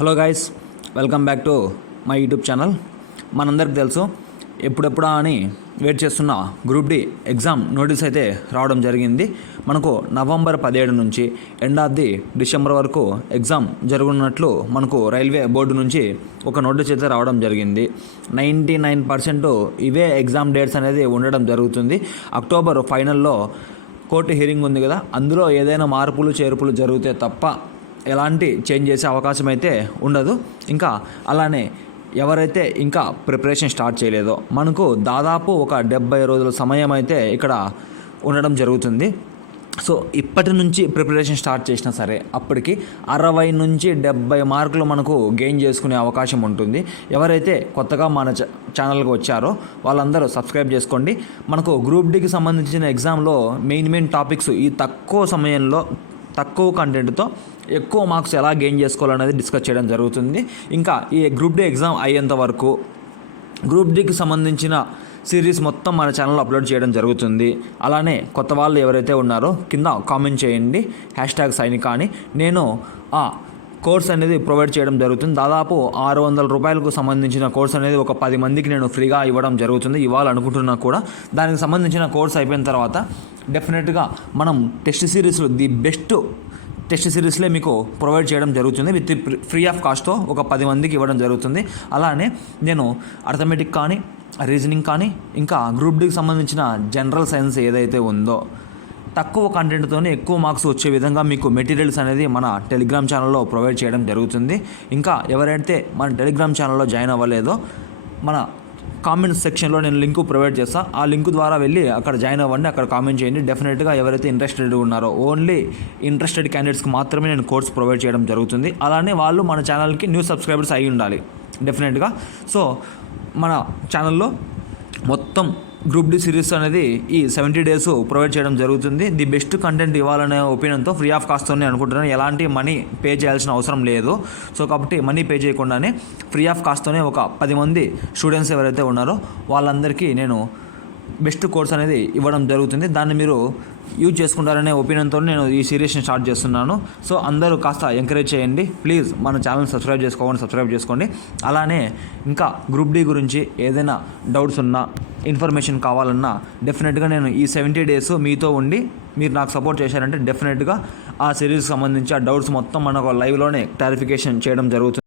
Hello guys, welcome back to my YouTube channel. మనందరికి తెలుసు, ఎప్పుడెప్పుడా అని వెయిట్ చేస్తున్న గ్రూప్ డి ఎగ్జామ్ నోటీస్ అయితే రావడం జరిగింది. మనకు నవంబర్ 17 నుంచి ఎండ్ ఆఫ్ ది డిసెంబర్ వరకు ఎగ్జామ్ జరుగుతున్నట్లు మనకు రైల్వే బోర్డు నుంచి ఒక నోటీస్ అయితే రావడం జరిగింది. 99% ఇవే ఎగ్జామ్ డేట్స్ అనేది ఉండడం జరుగుతుంది. అక్టోబర్ ఫైనల్లో కోర్టు హియరింగ్ ఉంది కదా, అందులో ఏదైనా మార్పులు చేర్పులు జరిగితే తప్ప ఎలాంటి చేంజ్ చేసే అవకాశం అయితే ఉండదు. ఇంకా అలానే ఎవరైతే ఇంకా ప్రిపరేషన్ స్టార్ట్ చేయలేదో మనకు దాదాపు ఒక 70 రోజుల సమయం అయితే ఇక్కడ ఉండడం జరుగుతుంది. సో ఇప్పటి నుంచి ప్రిపరేషన్ స్టార్ట్ చేసినా సరే అప్పటికి 60 నుంచి 70 మార్కులు మనకు గెయిన్ చేసుకునే అవకాశం ఉంటుంది. ఎవరైతే కొత్తగా మన ఛానల్కి వచ్చారో వాళ్ళందరూ సబ్స్క్రైబ్ చేసుకోండి. మనకు గ్రూప్ డికి సంబంధించిన ఎగ్జామ్లో మెయిన్ టాపిక్స్ ఈ తక్కువ సమయంలో తక్కువ కంటెంట్తో ఎక్కువ మార్క్స్ ఎలా గెయిన్ చేసుకోవాలనేది డిస్కస్ చేయడం జరుగుతుంది. ఇంకా ఈ గ్రూప్ డి ఎగ్జామ్ అయ్యేంత వరకు గ్రూప్ డికి సంబంధించిన సిరీస్ మొత్తం మన ఛానల్లో అప్లోడ్ చేయడం జరుగుతుంది. అలానే కొత్త వాళ్ళు ఎవరైతే ఉన్నారో కింద కామెంట్ చేయండి #సైనిక అని. నేను ఆ కోర్స్ అనేది ప్రొవైడ్ చేయడం జరుగుతుంది. దాదాపు 600 రూపాయలకు సంబంధించిన కోర్స్ అనేది ఒక 10 మందికి నేను ఫ్రీగా ఇవ్వడం జరుగుతుంది. ఇవ్వాలనుకుంటున్నా కూడా దానికి సంబంధించిన కోర్స్ అయిపోయిన తర్వాత డెఫినెట్గా మనం టెస్ట్ సిరీస్లో ది బెస్ట్ టెస్ట్ సిరీస్లే మీకు ప్రొవైడ్ చేయడం జరుగుతుంది. విత్ ఫ్రీ ఆఫ్ కాస్ట్తో ఒక 10 మందికి ఇవ్వడం జరుగుతుంది. అలానే నేను అర్థమెటిక్ కానీ రీజనింగ్ కానీ ఇంకా గ్రూప్ డికి సంబంధించిన జనరల్ సైన్స్ ఏదైతే ఉందో తక్కువ కంటెంట్తోనే ఎక్కువ మార్క్స్ వచ్చే విధంగా మీకు మెటీరియల్స్ అనేది మన టెలిగ్రామ్ ఛానల్లో ప్రొవైడ్ చేయడం జరుగుతుంది. ఇంకా ఎవరైతే మన టెలిగ్రామ్ ఛానల్లో జాయిన్ అవ్వలేదో మన కామెంట్ సెక్షన్లో నేను లింక్ ప్రొవైడ్ చేస్తాను. ఆ లింక్ ద్వారా వెళ్ళి అక్కడ జాయిన్ అవ్వండి, అక్కడ కామెంట్ చేయండి. డెఫినెట్గా ఎవరైతే ఇంట్రెస్టెడ్ ఉన్నారో ఓన్లీ ఇంట్రెస్టెడ్ క్యాండిడేట్స్కి మాత్రమే నేను కోర్స్ ప్రొవైడ్ చేయడం జరుగుతుంది. అలానే వాళ్ళు మన ఛానల్కి న్యూ సబ్స్క్రైబర్స్ అయి ఉండాలి డెఫినెట్గా. సో మన ఛానల్లో మొత్తం గ్రూప్ డి సిరీస్ అనేది ఈ 70 డేస్ ప్రొవైడ్ చేయడం జరుగుతుంది. ది బెస్ట్ కంటెంట్ ఇవ్వాలనే ఒపీనియన్తో ఫ్రీ ఆఫ్ కాస్ట్తోనే అనుకుంటున్నాను. ఎలాంటి మనీ పే చేయాల్సిన అవసరం లేదు. సో కాబట్టి మనీ పే చేయకుండానే ఫ్రీ ఆఫ్ కాస్ట్తోనే ఒక 10 మంది స్టూడెంట్స్ ఎవరైతే ఉన్నారో వాళ్ళందరికీ నేను బెస్ట్ కోర్స్ అనేది ఇవ్వడం జరుగుతుంది. దాన్ని మీరు యూజ్ చేసుకుంటారనే ఒపీనియన్తో నేను ఈ సిరీస్ని స్టార్ట్ చేస్తున్నాను. సో అందరూ కాస్త ఎంకరేజ్ చేయండి ప్లీజ్. మన ఛానల్ సబ్స్క్రైబ్ చేసుకోండి. అలానే ఇంకా గ్రూప్ డి గురించి ఏదైనా డౌట్స్ ఉన్నా ఇన్ఫర్మేషన్ కావాలన్నా డెఫినెట్గా నేను ఈ 70 డేస్ మీతో ఉండి మీరు నాకు సపోర్ట్ చేశారంటే డెఫినెట్గా ఆ సిరీస్కి సంబంధించి ఆ డౌట్స్ మొత్తం మనకు లైవ్లోనే క్లారిఫికేషన్ చేయడం జరుగుతుంది.